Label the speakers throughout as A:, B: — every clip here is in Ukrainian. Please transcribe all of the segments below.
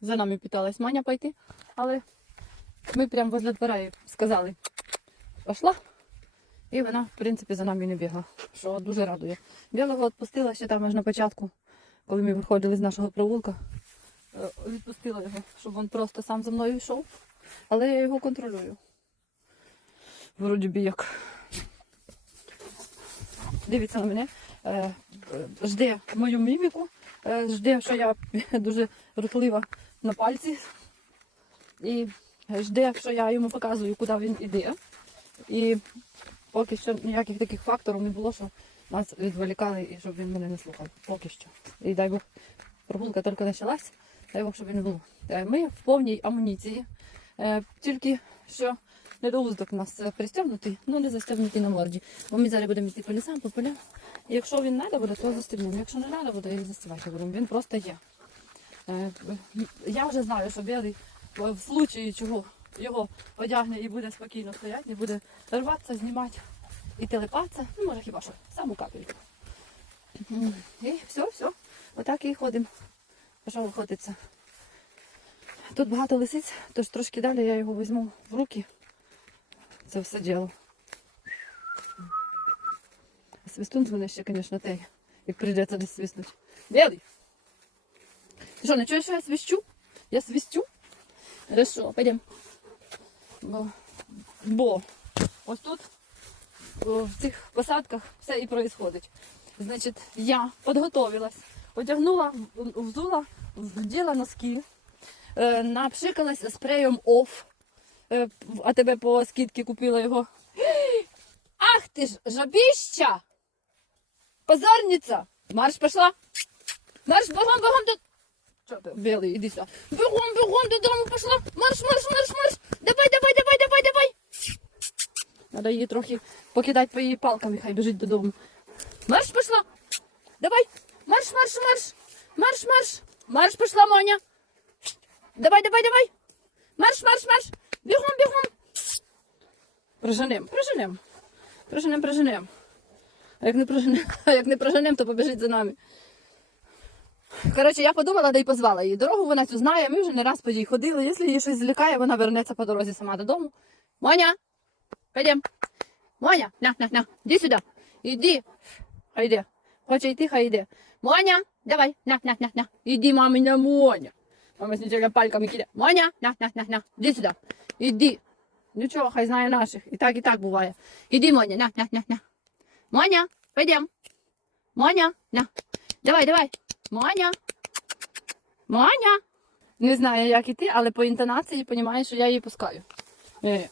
A: за нами питалась Маня пойти, але ми прямо возле двора сказали, пішла. І вона, в принципі, за нами не бігла, що дуже радує. Білого відпустила ще там аж на початку, коли ми виходили з нашого провулка. Е, Відпустила його, щоб він просто сам за мною йшов. Але я його контролюю. Вроді би як. Дивиться на мене, жде мою міміку, е, жде, що я дуже рухлива на пальці. І жде, що я йому показую, куди він іде. І поки що ніяких таких факторів не було, що нас відволікали і щоб він мене не слухав. Поки що. І дай Бог, прогулка тільки почалась, дай Бог, щоб він. Е, Ми в повній амуніції. Е, Тільки що недоуздок у нас е, пристягнутий, ну не застягнутий на морді. Бо ми зараз будемо йти по лісам, по полям. Якщо він треба буде, то застібнемо. Якщо не треба буде, і застівати будемо. Він просто є. Е, Я вже знаю, що білий е, в случаї чого його одягне і буде спокійно стояти, не буде рватися, знімати і телепатися. Ну, може хіба що, саму капельку. І все, все. Отак і ходимо. Пішов охотиться. Тут багато лисиць, тож трошки далі я його візьму в руки. Це все діло. Свистун мене ще, звісно, той, як прийдеться десь свиснуть. Білий! Ти що, не чуєш, що я свищу? Я свистю? Хорошо, пойдем. Бо, бо ось тут, в цих посадках, все і відбувається. Значить, я підготовилась, одягнула, взула, вділа носки, е, напшикалась спреєм оф. Е, а тебе по скидці купила його. Ах ти ж, жабіща! Позорниця! Марш пішла! Марш, бігом, бігом до... Що ти, білий, іди сюди. Бігом, бігом додому пішла! Марш, марш, марш, марш! Давай, давай, давай, давай, давай! Надо її трохи покидати по її палками, хай біжить додому. Марш пішла! Давай! Марш, марш, марш! Марш, марш! Марш пішла, Моня! Давай, давай, давай! Марш, марш, марш! Бігом, бігом! Проженем, проженем. Проженем, проженем. А як не проженем, а як не проженем, то побіжить за нами. Коротше, я подумала, да й позвала її. Дорогу вона цю знає, ми вже не раз по ній ходили. Якщо її щось злякає, вона вернеться по дорозі сама додому. Моня, пойдем. Моня, на, на, на, іди сюди. Іди. Хай йде. Хоче йти, хай йде. Моня, давай, на, на, на, на. Іди, маминя Моня. Мама сначала пальками кидає. Моня, на, на, на, на. Іди сюди. Іди. Нічого, хай знає наших. І так, і так буває. Іди, Моня, на, на, на, на. Моня, пойдем. Моня, на. Давай, давай. Моня. Моня. Не знаю, як іти, але по інтонації розумію, що я її пускаю. Е,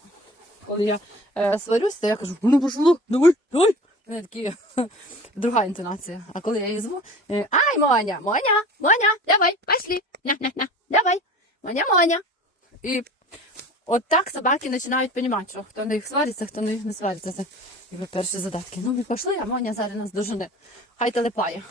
A: Коли я е, сварюсь, то я кажу, ну пошло, давай, давай. Мене такі друга інтонація. А коли я її зву, е, ай, Моня, Моня, Моня, давай, пошли. На, на, на, давай. Моня, Моня. І от так собаки починають розуміти, що хто на них свариться, хто на них не свариться. Це перші задатки. Ну, ми пішли, а Моня зараз нас дожене. Хай телепає.